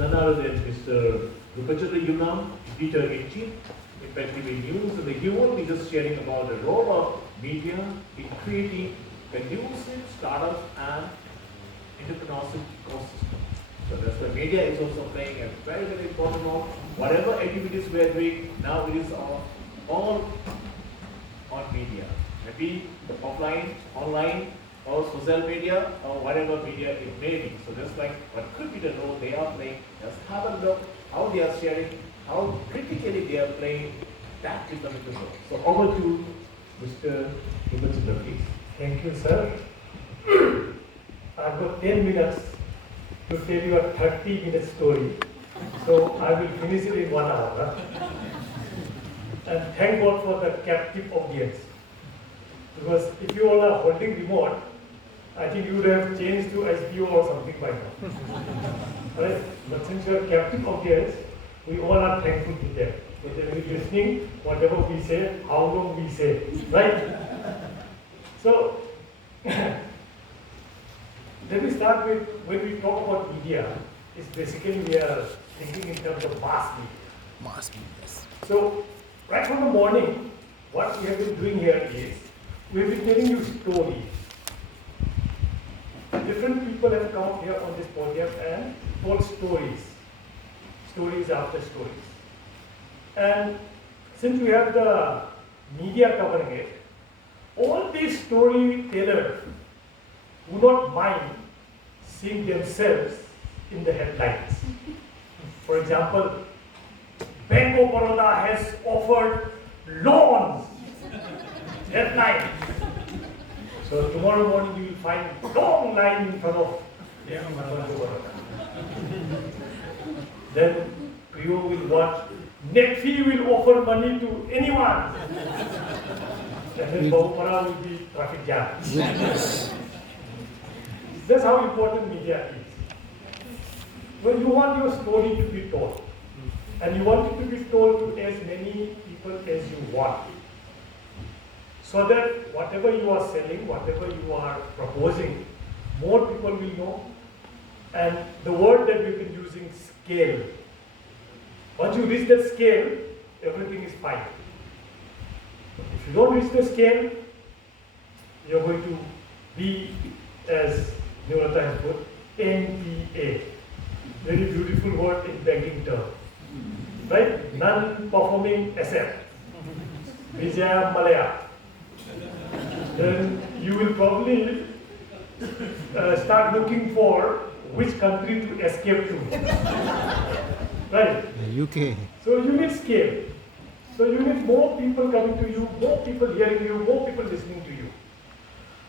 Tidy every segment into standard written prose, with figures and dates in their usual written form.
none other than Mr. Rupachandra, editor-in-chief, Effectively News, and he will be just sharing about the role of media in creating conducive startups and entrepreneurship ecosystem. So that's why media is also playing a very, very important role. Whatever activities we are doing now, it is all on media. Maybe offline, online, or social media, or whatever media it may be. So that's like what could be the role they are playing. Just have a look how they are sharing, how critically they are playing. That is the role. So over to Mr. Rupachandra, please. Thank you, sir. I've got 10 minutes to tell you a 30-minute story. So I will finish it in 1 hour. And thank God for the captive audience. Because if you all are holding remote, I think you would have changed to HBO or something by now. Right? But since you are captive audience, we all are thankful to them. That they will be listening, whatever we say, how long we say. Right? So, let me start with, when we talk about media, it's basically we are thinking in terms of mass media. Mass media, yes. So, right from the morning, what we have been doing here is, we have been telling you stories. Different people have come up here on this podium and told stories. Stories after stories. And since we have the media covering it, all these storytellers do not mind seeing themselves in the headlines. For example, Bank of Baroda has offered loans. Headline. So tomorrow morning you will find long line in front of Bank of Baroda. Then you will watch Netfee will offer money to anyone. And then Bahupara will be traffic jam. That's how important media is. Well, you want your story to be told. And you want it to be told to as many people as you want. So that whatever you are selling, whatever you are proposing, more people will know. And the word that we've been using, scale. Once you reach that scale, everything is fine. If you don't reach the scale, you're going to be, as Nivrata has put, NPA. Very beautiful word in banking term. Right? Non-performing asset. Vijaya Malaya. Then you will probably start looking for which country to escape to. Right? The UK. So you need scale. So you need more people coming to you, more people hearing you, more people listening to you.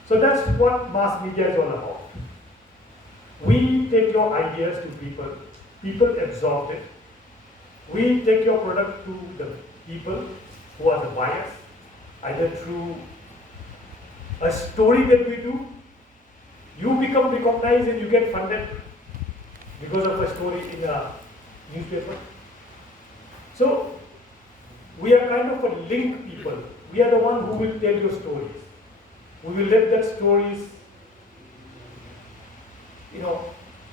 So that's what mass media is all about. We take your ideas to people, people absorb it. We take your product to the people who are the buyers, either through a story that we do. You become recognized and you get funded because of a story in a newspaper. So we are kind of a link people. We are the one who will tell your stories. We will let that stories,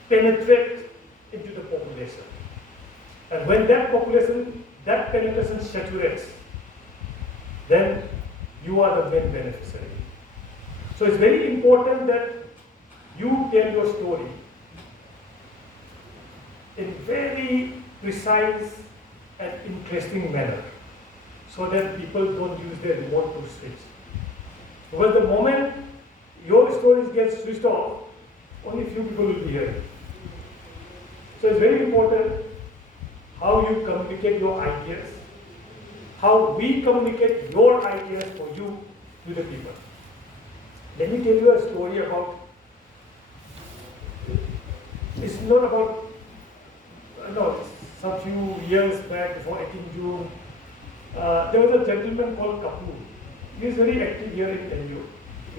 penetrate into the population. And when that penetration saturates, then you are the main beneficiary. So it's very important that you tell your story in very precise and interesting manner, so that people don't use their remote to switch. Because the moment your stories get switched off, only few people will be hearing. So it's very important how you communicate your ideas, how we communicate your ideas for you to the people. Let me tell you a story about, it's not about, some few years back, before 18 June, there was a gentleman called Kapoor. He is very active here in NU.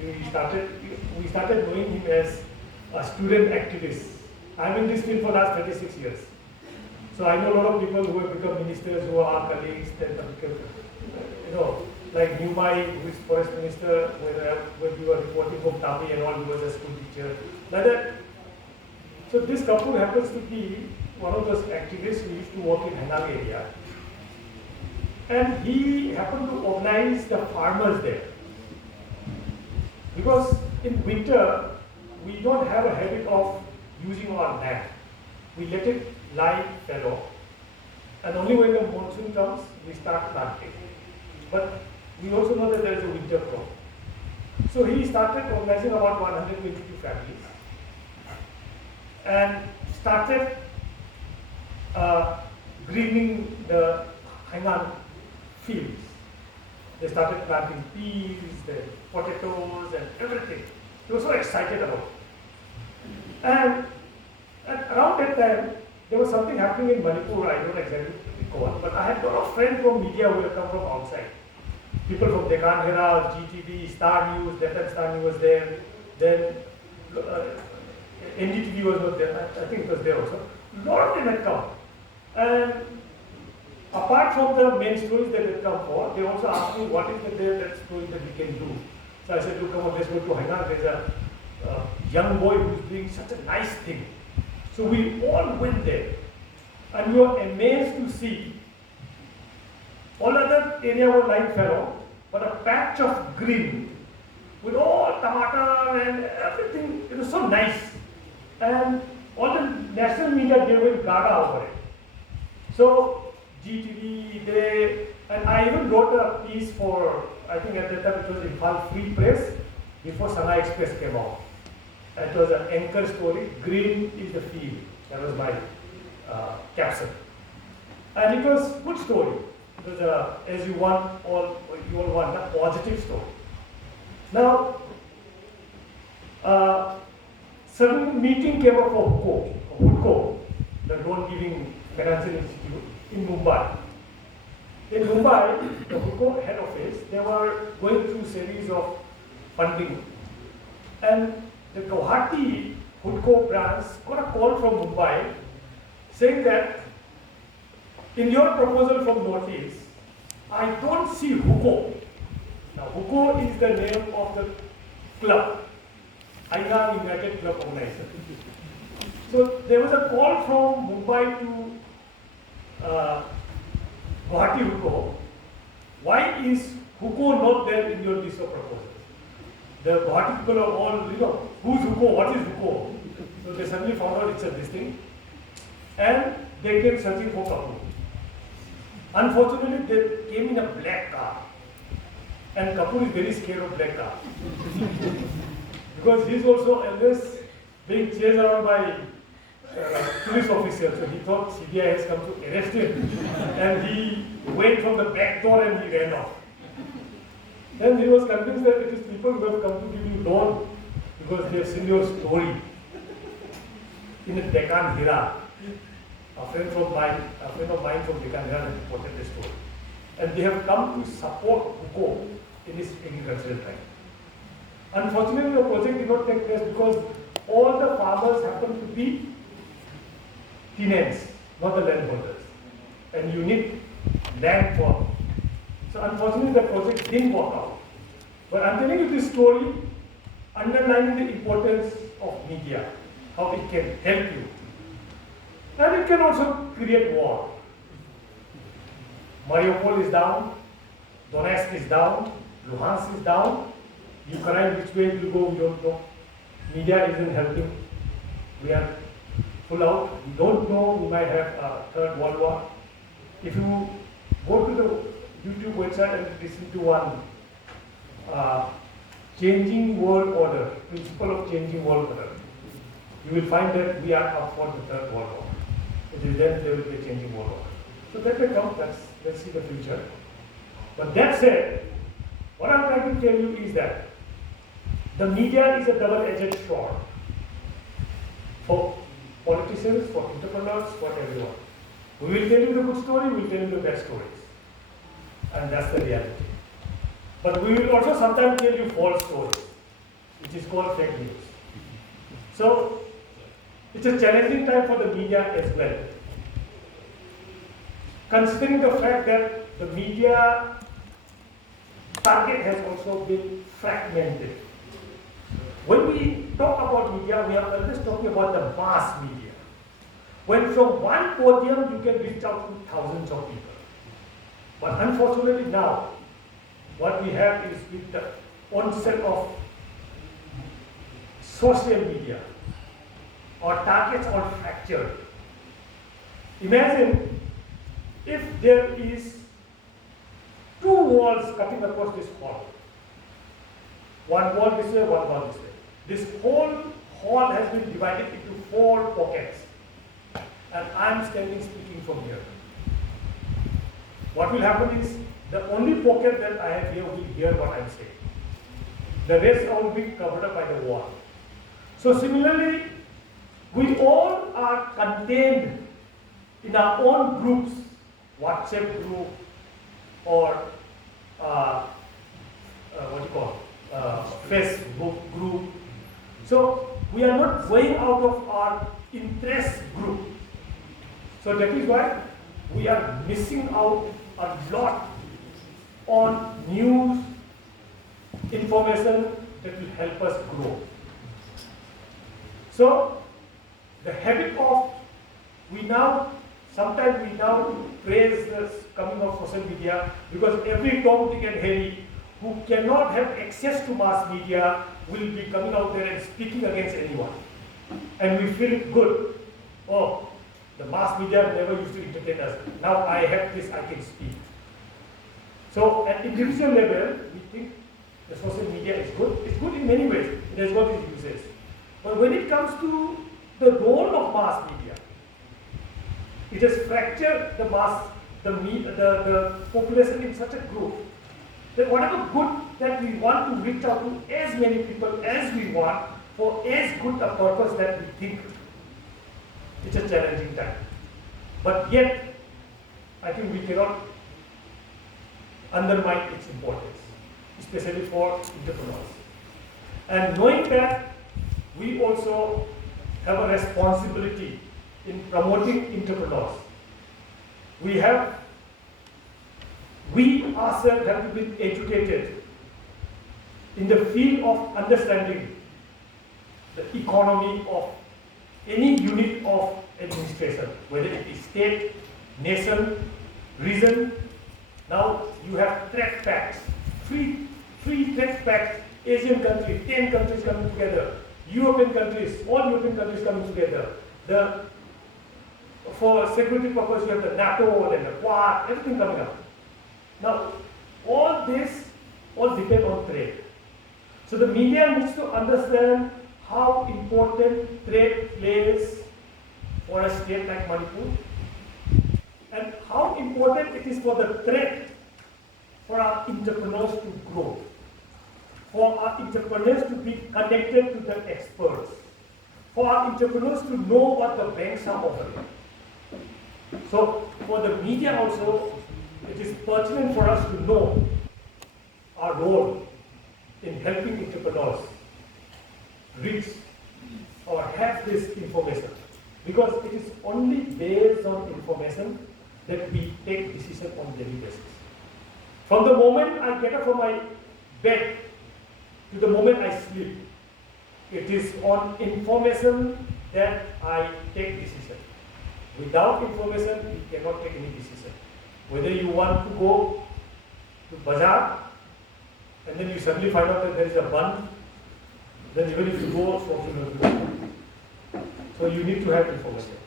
We started knowing him as a student activist. I'm in this field for the last 36 years. So I know a lot of people who have become ministers, who are our colleagues, like Newmai, who is forest minister, when we were reporting from Tapi and all, he was a school teacher, like that. So this Kapoor happens to be one of those activists who used to work in Hanang area, and he happened to organize the farmers there. Because in winter, we don't have a habit of using our land. We let it lie fallow. And only when the monsoon comes, we start planting. But we also know that there is a winter crop. So he started organizing about 122 families and started greening the Hainan fields. They started planting peas, the potatoes and everything. They were so excited about it. And around that time, there was something happening in Manipur, I don't exactly recall, but I had a lot of friends from media who had come from outside. People from Deccan Herald, GTV, Star News, that time Star News was there, then NDTV was not there, I think it was there also. A lot of them had come. And apart from the main stories that had come for, they also asked me what is that story that we can do. So I said, look, come on, let's go to Hainan. There's a young boy who's doing such a nice thing. So we all went there. And we were amazed to see all other area were lying fallow, but a patch of green with all tomato and everything. It was so nice. And all the national media, they went gaga over it. So GTV, and I even wrote a piece for, I think at that time it was Imphal Free Press, before Sangha Express came out. It was an anchor story, Green is the Field. That was my caption. And it was a good story. It was as you want, or you all want, a positive story. Now, certain meeting came up for HUDCO, the loan giving financial institute in Mumbai. In Mumbai, the HUDCO head office, they were going through series of funding. And the Guwahati HUDCO branch got a call from Mumbai saying that in your proposal from Northeast, I don't see HUDCO. Now, HUDCO is the name of the club, Hainan United Club Organization. So there was a call from Mumbai to Guwahati HUDCO. Why is HUDCO not there in your list of proposals? The Guwahati people are all, who's HUDCO, what is HUDCO? So they suddenly found out it's a this thing. And they came searching for Kapoor. Unfortunately, they came in a black car. And Kapoor is very scared of black car. Because he's also always being chased around by police officers. So he thought CBI has come to arrest him. And he went from the back door and he ran off. Then he was convinced that it is people who have come to give you loan because they have seen your story in a Deccan Herald. A friend of mine from Deccan Herald has reported the story. And they have come to support HUDCO in this agricultural time. Unfortunately, the project did not take place because all the farmers happen to be tenants, not the landholders. And you need land for. So unfortunately, the project didn't work out. But I'm telling you this story, underlining the importance of media, how it can help you. And it can also create war. Mariupol is down, Donetsk is down, Luhansk is down, Ukraine, which way it will go, we don't know. Media isn't helping. We are full out. We don't know, we might have a third world war. If you go to the YouTube website and listen to one changing world order, principle of changing world order, you will find that we are up for the third world war. It is then there will be a changing world order. So that may come, let's see the future. But that said, what I'm trying to tell you is that the media is a double-edged sword for politicians, for entrepreneurs, for everyone. We will tell you the good story, we will tell you the bad stories. And that's the reality. But we will also sometimes tell you false stories, which is called fake news. So, it's a challenging time for the media as well. Considering the fact that the media target has also been fragmented. When we talk about media, we are always talking about the mass media. when from one podium you can reach out to thousands of people. But unfortunately now, what we have is with the onset of social media, our targets are fractured. Imagine if there is two walls cutting across this hall. One wall this way, one wall this way. This whole hall has been divided into 4 pockets. And I am standing speaking from here. What will happen is, the only pocket that I have here will hear what I am saying. The rest will be covered up by the wall. So similarly, we all are contained in our own groups, WhatsApp group or Facebook group. So we are not going out of our interest group. So that is why we are missing out a lot on news, information that will help us grow. So the habit of, sometimes we now praise the coming of social media, because every Tom, Dick and Harry who cannot have access to mass media will be coming out there and speaking against anyone. And we feel good. Oh, the mass media never used to entertain us. Now I have this, I can speak. So at individual level, we think the social media is good. It's good in many ways. It has got its uses. But when it comes to the role of mass media, it has fractured the population in such a group that whatever good that we want to reach out to as many people as we want for as good a purpose that we think, it's a challenging time. But yet, I think we cannot undermine its importance, especially for entrepreneurs. And knowing that, we also have a responsibility in promoting entrepreneurs. We ourselves have to be educated in the field of understanding the economy of any unit of administration, whether it is state, nation, region. Now you have trade pacts, free trade pacts, Asian countries, 10 countries coming together, European countries, all European countries coming together. For security purpose, you have the NATO and the Quad, everything coming up. Now, all this depend on trade. So the media needs to understand how important trade plays for a state like Manipur, and how important it is for the trade for our entrepreneurs to grow, for our entrepreneurs to be connected to the experts, for our entrepreneurs to know what the banks are offering. So for the media also, it is pertinent for us to know our role in helping entrepreneurs reach or have this information, because it is only based on information that we take decisions on daily basis. From the moment I get up from my bed to the moment I sleep, it is on information that I take decision. Without information, we cannot take any decision. Whether you want to go to bazaar and then you suddenly find out that there is a bun, then even if you go, so you will go. So you need to have information.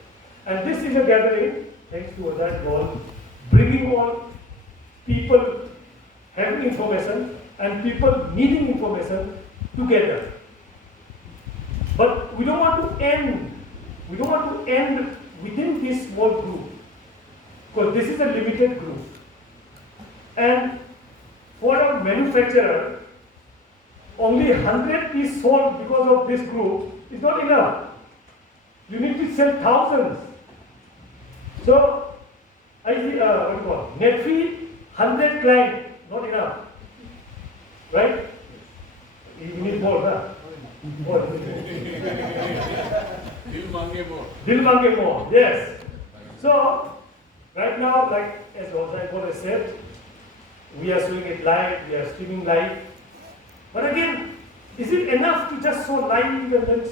And this is a gathering, thanks to that role, bringing all people having information and people needing information together. But we don't want to end within this small group, because this is a limited group. And for a manufacturer, only 100 is sold because of this group is not enough. You need to sell thousands. So, net fee, 100 clients, not enough. Right? You need more, huh? More. Bill mange more, yes. So, right now, like as Rupachandra said, we are showing it live, we are streaming live. But again, is it enough to just show live and then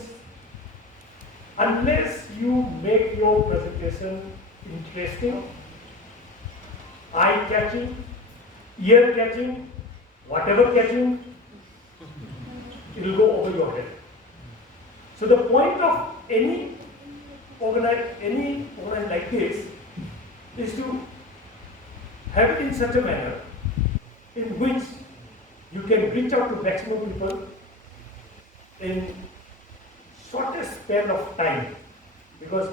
unless you make your presentation interesting, eye-catching, ear-catching, whatever catching, it will go over your head. So the point of any organization like this is to have it in such a manner in which you can reach out to maximum people in shortest span of time, because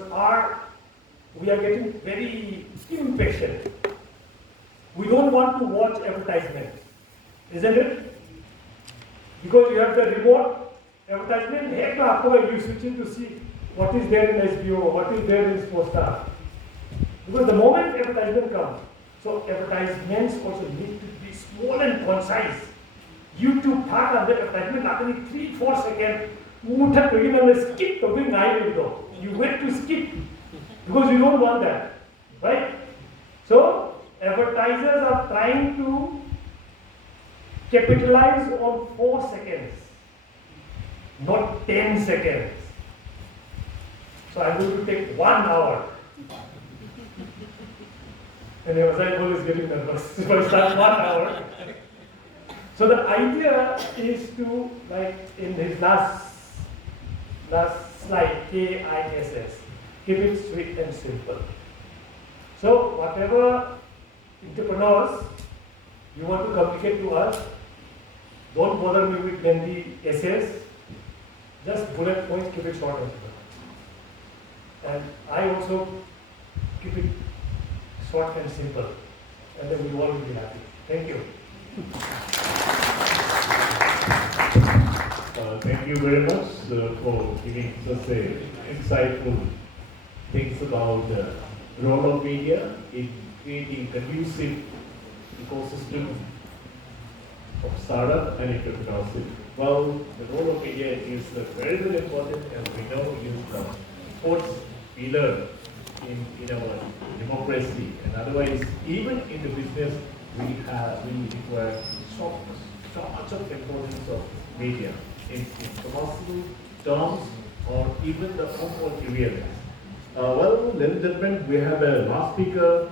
we are getting very impatient. We don't want to watch advertisements, isn't it? Because you have the remote advertisement, heck, you switch in to see what is there in SBO, what is there in Sportstar. Because the moment advertisement comes, so advertisements also need to be small and concise. YouTube part of the advertisement, after 3-4 seconds, skip you wait to skip because you don't want that, right? So advertisers are trying to capitalize on 4 seconds, not 10 seconds. So I'm going to take 1 hour. And Azaimul is getting nervous if I start 1 hour. So the idea is to, like in his last slide, KISS, keep it sweet and simple. So whatever entrepreneurs you want to communicate to us, don't bother me with lengthy essays, just bullet points, keep it short and simple. And I also keep it short and simple, and then we all will be happy. Thank you. Thank you very much for giving such a insightful things about the role of media in creating conducive ecosystem of startup and entrepreneurship. Well, the role of media is very, very important, and we know it is the fourth pillar in our democracy, and otherwise, even in the business, we require so much of importance of media in commercial terms or even the overall awareness. Well, ladies and gentlemen, we have a last speaker,